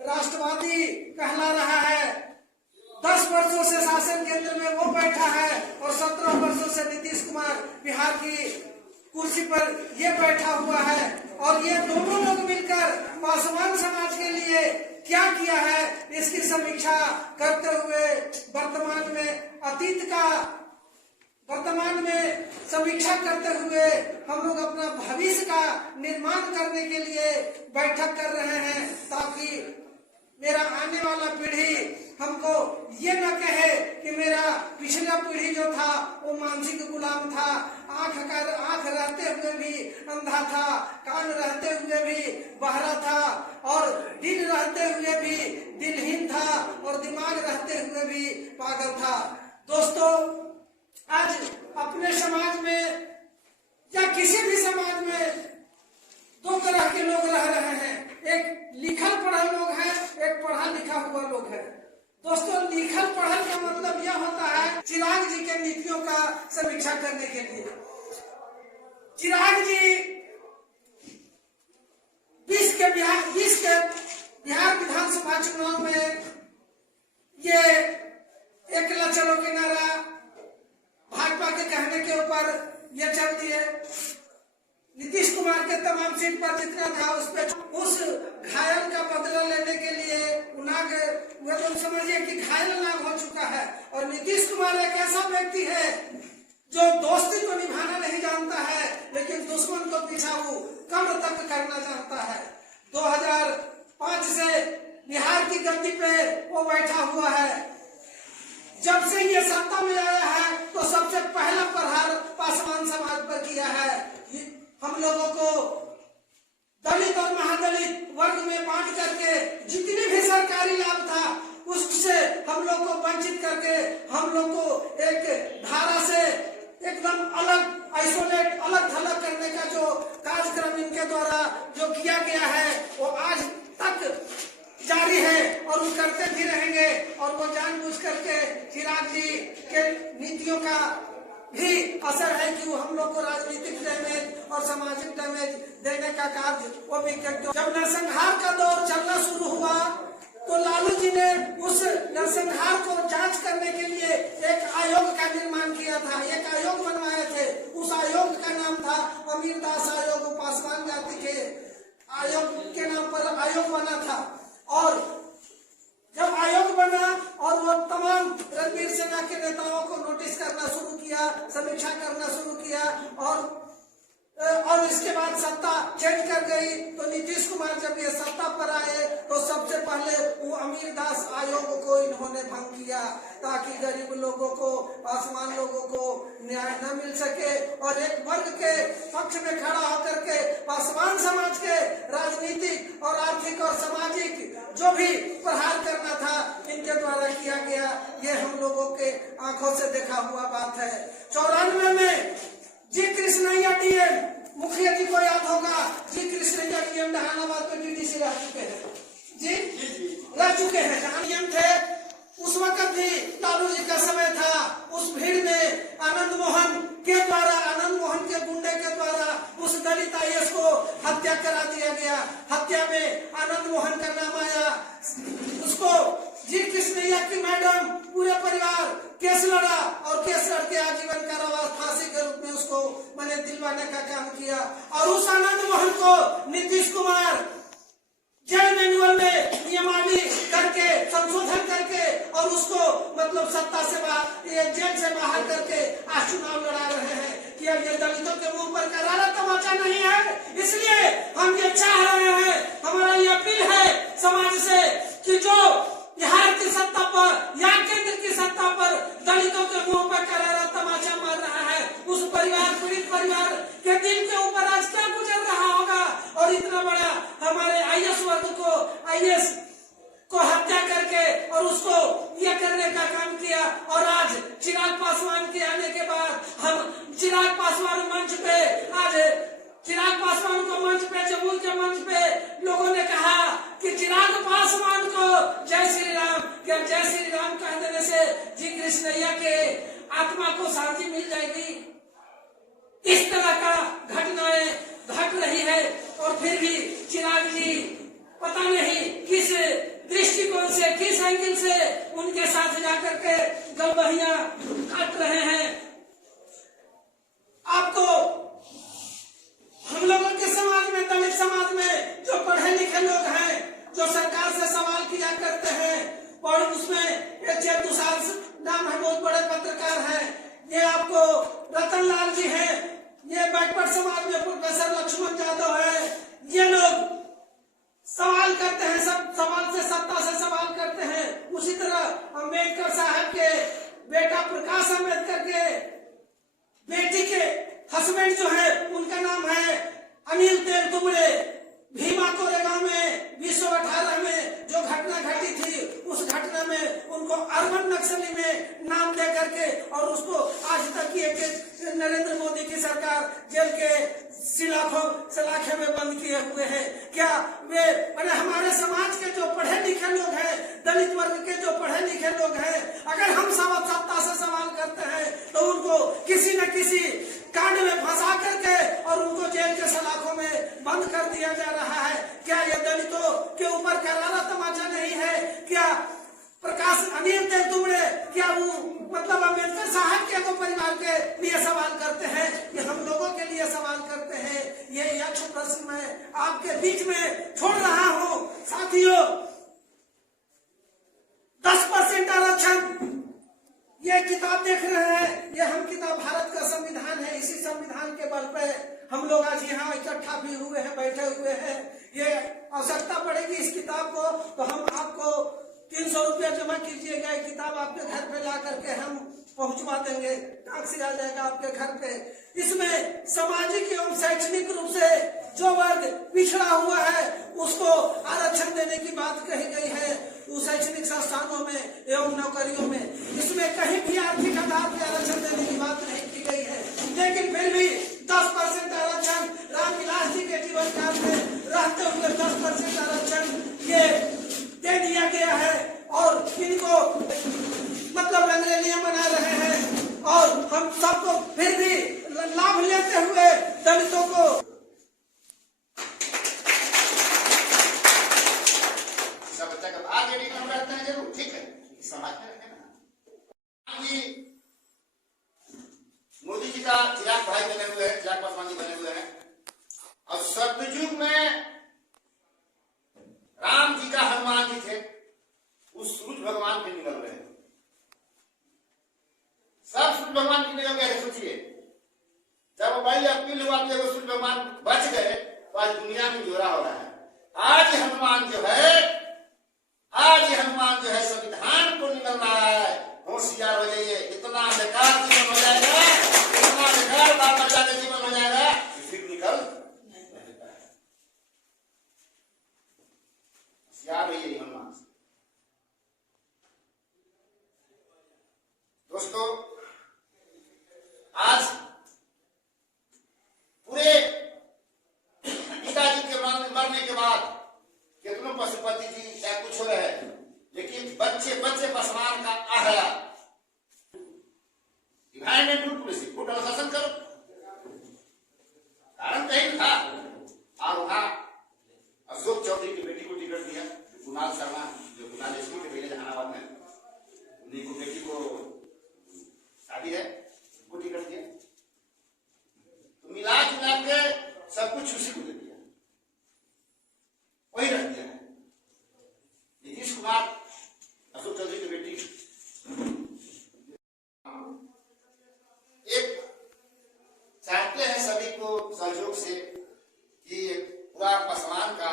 राष्ट्रवादी कहला रहा है। 10 वर्षों से शासन केंद्र में वो बैठा है और 17 वर्षों से नीतीश कुमार बिहार की कुर्सी पर ये बैठा हुआ है। और ये दोनों लोग मिलकर पासवान समाज के लिए क्या किया है इसकी समीक्षा करते हुए वर्तमान में समीक्षा करते हुए हम लोग अपना भविष्य का निर्माण करने के लिए बैठक कर रहे हैं, ताकि मेरा आने वाला पीढ़ी हमको ये न कहे कि मेरा पिछला पीढ़ी जो था वो मानसिक गुलाम था, आंख रहते हुए भी अंधा था, कान रहते हुए भी बहरा था, और दिल रहते हुए भी दिलहीन था, और दिमाग रहते हुए भी पागल था। दोस्तों, आज अपने समाज में या किसी भी समाज में 2 तरह के लोग रह रहे हैं। एक लिखल पढ़ल लोग है, एक पढ़ा लिखा हुआ लोग है। दोस्तों, लिखल पढ़ल का मतलब यह होता है चिराग जी के नीतियों का समीक्षा करने के लिए। चिराग जी 20 के बिहार विधानसभा चुनाव में ये एकला चलो के नारा भाजपा के कहने के ऊपर ये चल दिए। नीतीश कुमार के तमाम सीट पर जितना था उस घायल का बदला लेने के लिए तुम समझिए कि घायल नाग हो चुका है। और नीतीश कुमार एक ऐसा व्यक्ति है जो दोस्ती को निभाना नहीं जानता है, लेकिन दुश्मन को पीछा वो कब्र तक करना जानता है। 2005 से बिहार की गद्दी पे वो बैठा हुआ है। जब से ये सत्ता में आया है तो सबसे पहला प्रहार पासवान समाज पर किया है। हम लोगों को दलित और महादलित वर्ग में बांट करके जितनी भी सरकारी लाभ था उससे हम लोग को वंचित करके हम लोग को एक धारा से एकदम अलग थलग करने का जो कार्यक्रम इनके द्वारा जो किया गया है वो आज तक जारी है और वो करते भी रहेंगे। और वो जानबूझ करके चिराग जी के नीतियों का भी असर है कि वो हम लोग को राजनीतिक डैमेज और सामाजिक डैमेज देने का कार्य वो भी करते। जब नरसंहार का दौर चलना शुरू हुआ तो लालू जी ने उस नरसंहार को जांच करने के लिए एक आयोग का निर्माण किया था, एक आयोग बनवाए थे। उस आयोग का नाम था अमीर दास आयोग। पासवान जाति के आयोग के नाम पर आयोग बना था। और जब आयोग बना और वो तमाम रणवीर सेना के नेताओं को नोटिस करना शुरू किया, समीक्षा करना शुरू किया, और इसके बाद सत्ता चेंज कर गई। तो नीतीश कुमार जब ये सत्ता पर आए तो सबसे पहले वो अमीर दास आयोग को इन्होंने भंग किया, ताकि गरीब लोगों को, पासवान लोगों को न्याय न मिल सके। और एक वर्ग के पक्ष में खड़ा होकर के पासवान समाज के राजनीतिक और आर्थिक और सामाजिक जो भी प्रहार करना था इनके द्वारा किया गया। ये हम लोगों के आंखों से देखा हुआ बात है। 94 में जी कृष्णैया डीएम, मुखिया जी को याद होगा, जी कृष्णैया डीएम जहानाबाद में डीडीसी रह चुके हैं, जी रह चुके हैं। जहां डीएम थे उस वक्त भी लालू जी का समय था। उस भीड़ में आनंद मोहन के गुंडे के द्वारा उस दलित आईएएस को हत्या करा दिया गया। हत्या में आनंद मोहन का नाम आया। उसको जी कृष्णैया की मैडम पूरे परिवार केस लड़ा और केस लड़के आजीवन कारावास फांसी के रूप में उसको मैंने दिलवाने का काम किया। और उस आनंद मोहन को नीतीश कुमार जेल मैनुअल में नियमावली करके संशोधन करके और उसको मतलब सत्ता से जेल से बाहर करके आज चुनाव लड़ा रहे हैं कि अब ये दलितों के मुंह पर करारा तमाचा नहीं है। इसलिए हम ये चाह रहे हैं, हमारा ये अपील है समाज से कि जो बिहार की सत्ता पर या केंद्र की सत्ता पर दलितों के मुंह पर करारा तमाचा मार रहा है, उस पीड़ित परिवार के दिल के ऊपर आज क्या गुजर रहा होगा। और इतना बड़ा हमारे आईएएस वर्ग को, आईएएस को हत्या करके और उसको ये करने का काम किया। और आज चिराग पासवान के आने के बाद हम चिराग पासवान मंच पे, आज चिराग पासवान को मंच पे, जमुई के मंच पे लोगों ने कहा कि चिराग पासवान को जय श्री राम, क्या जय श्री राम कह देने से जी कृष्णैया के आत्मा को शांति मिल जाएगी। इस तरह का घटनाएं घट रही है और फिर भी चिराग जी पता नहीं किस से उनके साथ जाकर के गलबहियां काट रहे हैं। आपको हम लोगों के समाज में, दलित समाज में जो पढ़े लिखे लोग हैं, जो सरकार से सवाल किया करते हैं, और उसमें एक चेतुसाल नाम है, बहुत बड़े पत्रकार हैं, ये आपको रतन लाल जी हैं, ये बैकवर्ड समाज में प्रोफेसर लक्ष्मण यादव है। ये लोग सवाल करते हैं, सब सवाल से, सत्ता से सवाल करते हैं। उसी तरह अम्बेडकर साहब के बेटा प्रकाश अम्बेडकर के बेटी के हस्बैंड जो है, उनका नाम है अनिल तेलतुंबड़े। भीमा कोरेगांव में 2018 में जो घटना घटी थी, उस घटना में उनको अर्बन नक्सली में नाम दे करके, और उसको आज तक ये नरेंद्र मोदी की सरकार जेल के सलाखे में बंद किए हुए हैं। क्या वे अरे हमारे समाज के जो पढ़े लिखे लोग हैं, दलित वर्ग के जो पढ़े लिखे लोग हैं, अगर हम सत्ता से सवाल करते हैं तो उनको किसी न किसी कांड में फंसा करके और उनको जेल के सलाखों में बंद कर दिया जा रहा है। क्या ये दलितों के ऊपर करारा तमाचा नहीं है? क्या प्रकाश अनिल तेलतुंबड़े क्या वो मतलब अम्बेडकर साहब के को परिवार के लिए सवाल करते हैं, ये हम लोगों के लिए सवाल करते हैं? ये यक्ष प्रश्न मैं आपके बीच में छोड़ रहा हूँ। साथियों, 10% आरक्षण, ये किताब देख रहे हैं, ये हम किताब भारत का संविधान है। इसी संविधान के बल पे हम लोग आज यहाँ इकट्ठा भी हुए हैं, बैठे हुए हैं। ये आवश्यकता पड़ेगी इस किताब को तो हम आपको 300 रुपया जमा कीजिएगा, किताब आपके घर पे ला करके हम पहुंचवा देंगे, टैक्सी आ जाएगा आपके घर पे। इसमें सामाजिक एवं शैक्षणिक रूप से जो वर्ग पिछड़ा हुआ है उसको आरक्षण देने की बात कही गई है, उस शैक्षणिक संस्थानों में एवं नौकरियों में। इसमें कहीं भी आर्थिक आधार पर आरक्षण देने की बात नहीं की गई है, लेकिन फिर भी 10% आरक्षण रामविलास जी के जीवन काल में रहते हुए 10% आरक्षण ये दे दिया गया है। और इनको मतलब रंगरेलियां बना रहे हैं, और हम सबको फिर भी लाभ लेते हुए दलितों को जरूर ठीक है, समाज में रखे ना। मोदी जी का चिराग भाई बने हुए हैं, चिराग पासवान जी बने हुए हैं, और सतयुग में राम जी का हनुमान जी थे, उस सूरज भगवान के निकल रहे हैं, सब सूरज भगवान की निकल गए। सोचिए, जब पहले अपील हुआ कि सूरज भगवान बच गए तो आज दुनिया में जोरा हो रहा है। आज हनुमान जो है, आज हनुमान जो है संविधान को निकल रहा है। होशियार हो जाइए, इतना बेकार जीवन हो जाएगा, इतना बेकार बाबा का जीवन हो जाएगा, फिर निकल होशियार होइए हनुमान से। दोस्तों, आज पूरे पिताजी के मरने के बाद कितनों पशुपति जी या कुछ हो रहे हैं, लेकिन बच्चे बच्चे पसमान का आहया इन्वायरमेंट पुलिस फूड अनुशासन करो, कारण कहीं था। और वहां अशोक चौधरी की बेटी को टिकट दिया, कुणाल शर्मा जो कुणाल स्कूल के पहले जहानाबाद में, उन्हीं को बेटी को शादी है, उसको टिकट दिया। तो मिला जुला के सब कुछ उसी को दे दिया, वही रख दिया। नीतीश कुमार अशोक चौधरी की बेटी एक चाहते हैं सभी को सहयोग से कि पूरा पासवान का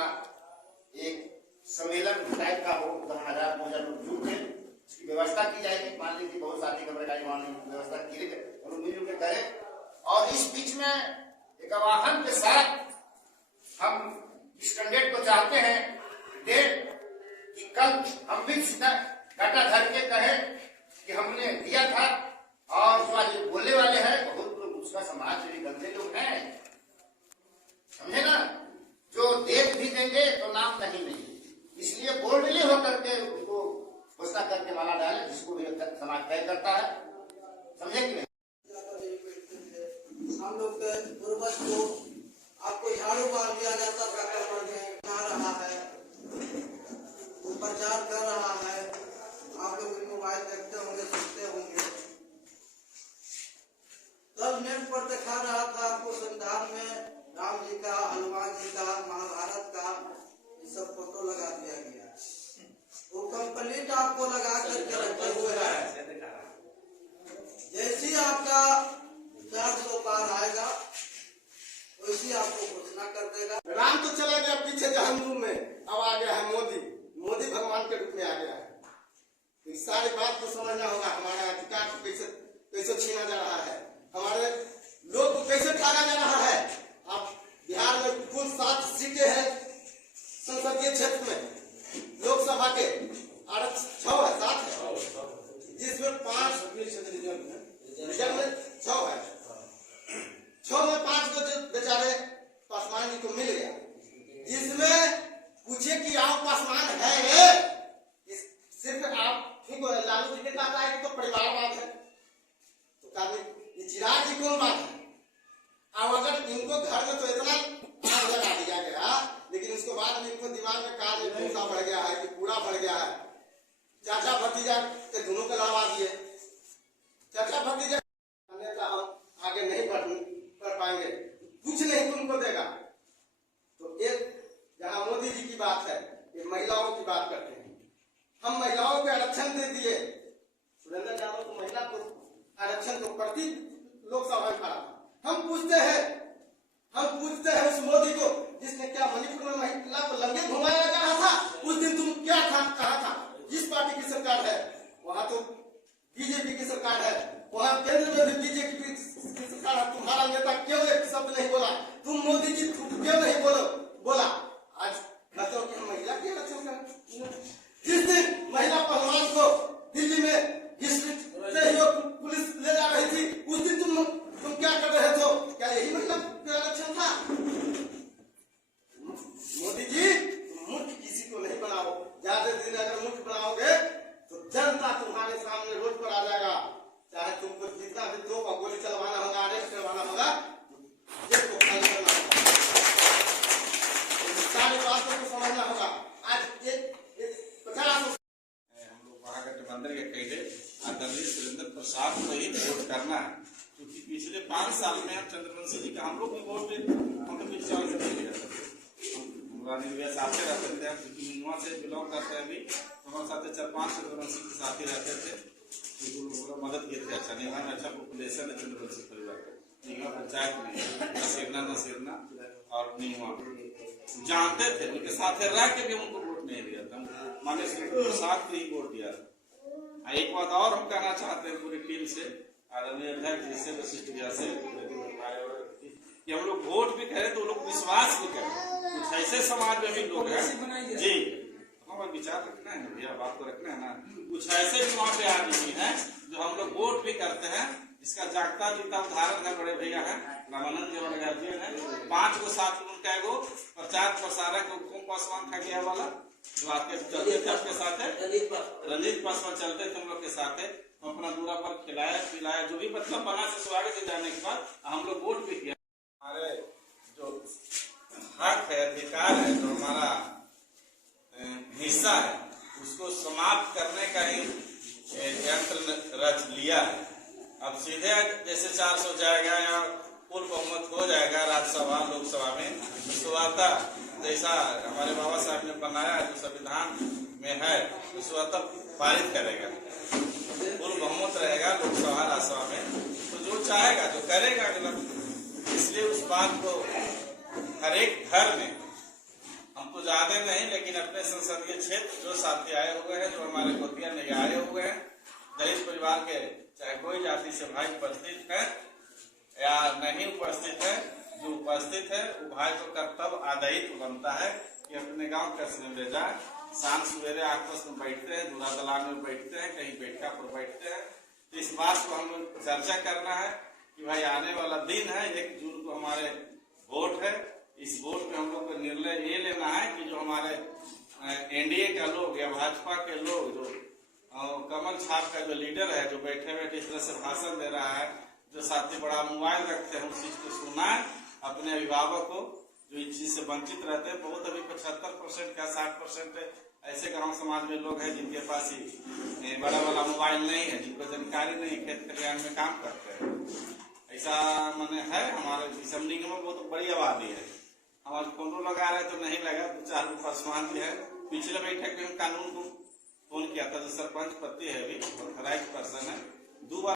एक सम्मेलन टाइप का हो, 1000 लोग जुट हैं, उसकी व्यवस्था की जाएगी। मान लीजिए बहुत सारी खबरें व्यवस्था की और मिलजुल के करें। और इस बीच में एक आह्वान के साथ हम इस कैंडिडेट को चाहते हैं कि कल हम भी घाटा धर के कहे कि हमने दिया था, और जो आज बोलने वाले हैं बहुत लोग उसका समाज से गंदे लोग हैं, समझे ना, जो देख भी देंगे तो नाम नहीं नहीं, इसलिए बोल्डली होकर के उनको घोषणा करके माला डाले, जिसको भी समाज तय करता है, समझे कि नहीं। हम लोग के पूर्वज को आपको झाड़ू मार दिया जाता था, रहा है, प्रचार कर रहा है, हमारी बात को समझना होगा। हमारा अधिकार को कैसे कैसे छीना जा रहा है, हमारे लोग को कैसे ठगा जा रहा है। अब बिहार में कुल 7 सीटें हैं संसदीय क्षेत्र में, लोकसभा के 6 है 7 है, जिसमें 5 रिजर्व में 6 है। 6 में 5 को जो बेचारे पासवान जी को मिल गया, जिसमें पूछे कि आप पासवान है, सिर्फ आप ठीक है, लालू जी ने कहा है कि तो परिवारवाद है, तो कहा चिराग जी कौन बात है। अब अगर इनको घर में तो इतना आग लगा दिया गया, लेकिन उसके बाद में इनको दिमाग में काल भूसा बढ़ गया है कि पूरा बढ़ गया है। चाचा भतीजा के दोनों को लड़वा दिए, चाचा भतीजा नेता हम आगे नहीं बढ़ पाएंगे, कुछ नहीं तुमको देगा। तो एक जहां मोदी जी की बात है, एक महिलाओं की बात करते हैं। हम महिलाओं को आरक्षण दे दिए, सुरेंद्र यादव को महिला को आरक्षण को प्रति लोकसभा में खड़ा। हम पूछते हैं उस मोदी को जिसने क्या मणिपुर में महिला को लंगे घुमाया जा रहा था, उस दिन तुम क्या कहा था। जिस पार्टी की सरकार है वहां तो बीजेपी की सरकार है, वहां केंद्र में भी बीजेपी की सरकार है, तुम्हारा नेता क्यों एक शब्द नहीं बोला, तुम मोदी जी क्यों नहीं बोला। आज मतलब कि हम महिला की आरक्षण कर, जिस दिन महिला पहलवान को दिल्ली में पुलिस ले जा रही थी, उस दिन तुम क्या कर रहे थे, क्या यही महिला का आरक्षण था। मोदी जी मूर्ख किसी को नहीं बनाओ, ज्यादा दिन अगर मूर्ख बनाओगे तो जनता तुम्हारे सामने रोड पर आ जाएगा, चाहे तुमको जितना भी दो का गोली चलवाना होगा, अरेस्ट करवाना होगा, जेल को खाली करना होगा, सारी बातों को समझना होगा। आज 50 हम लोग महागठबंधन के कैडे आदरणीय सुरेंद्र प्रसाद को ही वोट करना है, क्योंकि पिछले 5 साल में हम चंद्रवंशी जी का हम लोग भी वोट हम लोग पिछले साल से नहीं दिया था। निर्वेश आते रहते थे, क्योंकि वहाँ से बिलोंग करते हैं, अभी हमारे साथ 4-5 चंद्रवंशी के साथ ही रहते थे, मदद किए थे। अच्छा नहीं, वहाँ अच्छा पॉपुलेशन है चंद्रवंशी परिवार का, नीवा पंचायत में नसेरना और नीवा जानते थे, उनके साथ रह के भी उनको वोट नहीं दिया था, माने प्रसाद को ही वोट दिया था। एक बात और हम कहना चाहते हैं पूरी टीम से, आदरणीय अध्यक्ष जी से, वशिष्ठ जी से, कि हम लोग वोट भी करें तो लोग विश्वास भी करें। कुछ ऐसे समाज में भी लोग हैं जी, हमारा विचार रखना है भैया, बात को रखना है ना। कुछ ऐसे भी वहाँ पे आदमी हैं जो हम लोग वोट भी करते हैं, इसका जागता जीता उदाहरण है, बड़े भैया है रामानंद जी बड़े गार्जियन है, 5 को साथ में उनका एगो प्रचार प्रसारक पासवान था गया वाला जो आपके चलते थे, आपके साथ है रंजीत पासवान चलते थे हम लोग के साथ है, अपना दूरा पर खिलाया पिलाया, जो भी मतलब बना से स्वागत जाने के बाद हम लोग वोट भी किया। हमारे जो हक है, अधिकार है, जो हमारा हिस्सा है, उसको समाप्त करने का ही यंत्र रच लिया है। अब सीधे जैसे 400 जाएगा या पूर्ण बहुमत हो जाएगा राज्यसभा लोकसभा में, तो आता जैसा हमारे बाबा साहब ने बनाया जो संविधान में है, उसको पारित करेगा, पूर्ण बहुमत रहेगा लोकसभा राज्यसभा में, तो जो चाहेगा जो करेगा। इसलिए उस बात को हर एक घर में, हमको ज्यादा नहीं लेकिन अपने संसदीय क्षेत्र जो साथी आए हुए हैं, जो हमारे गोतिया नहीं आए हुए हैं, दलित परिवार के चाहे कोई जाति से भाई उपस्थित है या नहीं उपस्थित है, जो उपस्थित है वो भाई को कर्तव्य आदायित्व बनता है कि अपने गांव कस्बे में जाए, शाम सवेरे आपस में बैठते हैं, दूरा दलान में बैठते हैं, कहीं बैठका पर बैठते हैं। तो इस बात को हम लोग चर्चा करना है कि भाई आने वाला दिन है, 1 जून को हमारे वोट है, इस वोट में हम लोग को निर्णय ये लेना है कि जो हमारे एनडीए का लोग या भाजपा के लोग, जो कमल छाप का जो लीडर है, जो बैठे बैठे इस तरह से भाषण दे रहा है, जो साथी बड़ा मोबाइल रखते हैं, उस चीज को सुनना है। अपने अभिभावक को जो इस चीज से वंचित रहते हैं, बहुत अभी 75% का 60% ऐसे गांव समाज में लोग हैं जिनके पास ही बड़ा वाला मोबाइल नहीं है, जिनको जानकारी नहीं, खेत खलिहान में काम करते हैं। ऐसा मैंने है हमारे असम्बली में बहुत बड़ी आबादी है। हमारे फोटो लगा रहे तो नहीं लगा, 2-4 पासवान भी है। पिछले बैठक में हम कानून को फोन किया था, जो सरपंच पति है, अभी राइट पर्सन है, 2 बार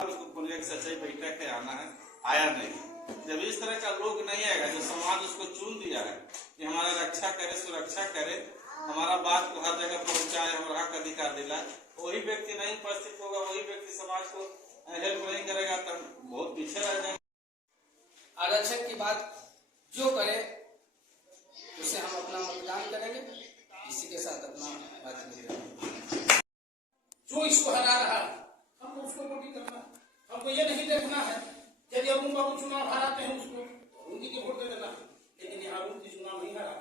उसको फोन किया सच्चाई बैठक है, आना है, आया नहीं। जब इस तरह का लोग नहीं आएगा, जो समाज उसको चुन दिया है कि हमारा रक्षा करे, सुरक्षा करे, हमारा बात को हर जगह पहुंचाए, हमारा हक अधिकार दिलाए, वही व्यक्ति नहीं उपस्थित होगा, वही व्यक्ति समाज को हेल्प नहीं करेगा तो बहुत पीछे रह जाएंगे। आरक्षक की बात जो करे उसे हम अपना मतदान करेंगे, इसी के साथ अपना बात करेंगे। जो इसको हरा रहा है हमको उसको वोटिंग करना है। हमको ये नहीं देखना है यदि अरुण बाबू चुनाव हराते हैं उसको अरुण जी के वोट दे देना, लेकिन यहाँ अरुण जी चुनाव नहीं हरा।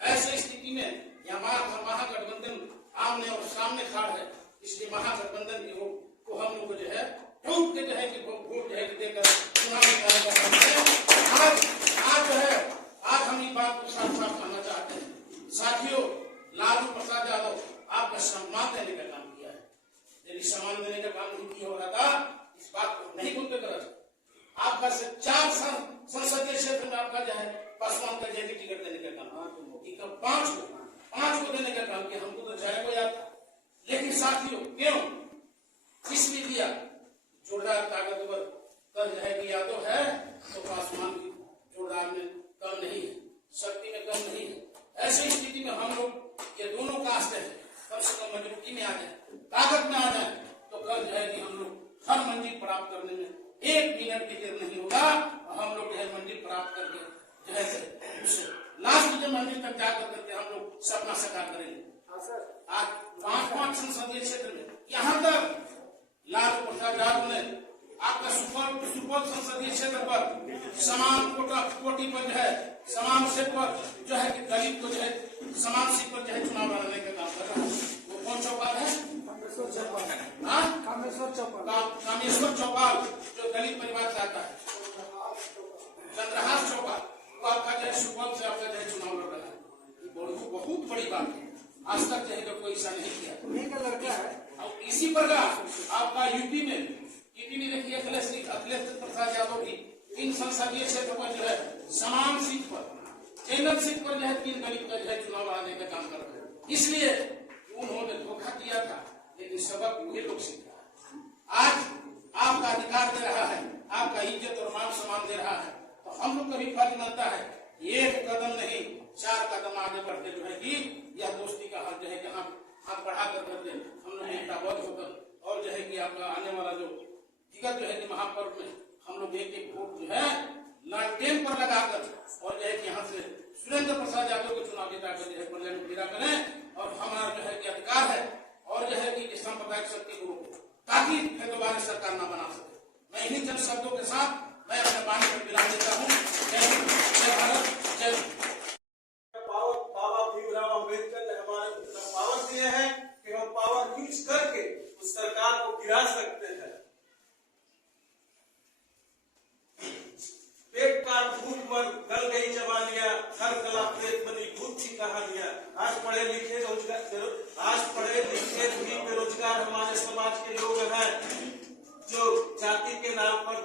ऐसे स्थिति में यहाँ महागठबंधन आमने और सामने खड़ा है, इसलिए महागठबंधन की वोट को हम लोग जो है ठोक के जो है कि वोट जो है देकर चुनाव आज जो है आज हम इस बात को साफ साफ कहना चाहते हैं। साथियों, लालू प्रसाद यादव आपका सम्मान देने का काम किया है, यदि सम्मान देने का काम नहीं किया हो रहा था इस बात को नहीं बोलते कर आपका से 4 संसदीय क्षेत्र में आपका जो है पासवान का जैसे टिकट देने का काम, 5 को देने का काम किया। हमको तो चाहे को याद था, लेकिन साथियों क्यों इसलिए किया? जोरदार ताकतवर कर जो है कि यादव है तो पासवान भी जोरदार में कम नहीं है, शक्ति में कम नहीं है। ऐसी स्थिति में हम लोग ये दोनों कास्ट है कम से कम मजबूती में आ जाए, ताकत में आ जाए, तो कल जो है कि हम लोग हर मंजिल प्राप्त करने में 1 मिनट भी देर नहीं होगा। हम लोग जो है मंजिल प्राप्त करके जो है लास्ट जो मंजिल तक जाकर करके हम लोग सपना साकार करेंगे। आज 5 संसदीय क्षेत्र में यहाँ तक लालू प्रसाद यादव ने आपका सुपौल संसदीय क्षेत्र पर समान कोटि पर जो है समान सीट पर जो है कि दलित को जो है समान सीट पर जो है चुनाव लड़ने का काम कर रहा है। वो कौन चौपाल है? कामेश्वर चौपाल जो दलित परिवार से आता है, चंद्रहास चौपाल वो आपका जो है सुपौल से आपका जो है चुनाव लड़ रहा है। बहुत बड़ी बात है, आज तक जो है कोई ऐसा नहीं किया लड़का है। और इसी प्रकार आपका यूपी में देखिए अखिलेश प्रसाद यादव की 3 संसदीय क्षेत्र पर जो है समान सीट पर चैनल सीट पर जो है 3 दलित का जो है चुनाव लड़ने का काम कर रहे हैं। इसलिए उन्होंने धोखा किया था, लेकिन सबक वही लोग सीख रहा है। आज आपका अधिकार दे रहा है, आपका इज्जत और मान सम्मान दे रहा है, तो हम लोग का भी फर्ज बनता है 1 कदम नहीं 4 कदम आगे बढ़ते जो है कि यह दोस्ती का हाथ जो है कि हाथ बढ़ा कर करते हम लोग एकताबद्ध होकर और जो है कि आपका आने वाला जो विगत जो है कि महापर्व में हम लोग एक वोट जो है लालटेन पर लगाकर और जो है कि यहाँ से सुरेंद्र प्रसाद यादव को चुनाव जिताकर जो है प्रजा में गिरा करें और हमारा जो है कि अधिकार है और जो है कि सांप्रदायिक शक्ति को रोके ताकि फिर दोबारा सरकार न बना सके। मैं इन्हीं चंद शब्दों के साथ मैं अपने वाणी पर विराम देता हूँ। जय हिंद, जय भारत, जय बाबा भीमराव अम्बेडकर ने हमारे पावर दिए हैं कि हम पावर यूज करके उस सरकार को गिरा सकते हैं। पेट काट भूख मर गल गई जवानियां, हर कला प्रेत बनी भूत की कहानियां। आज पढ़े लिखे भी बेरोजगार हमारे समाज के लोग हैं, जो जाति के नाम पर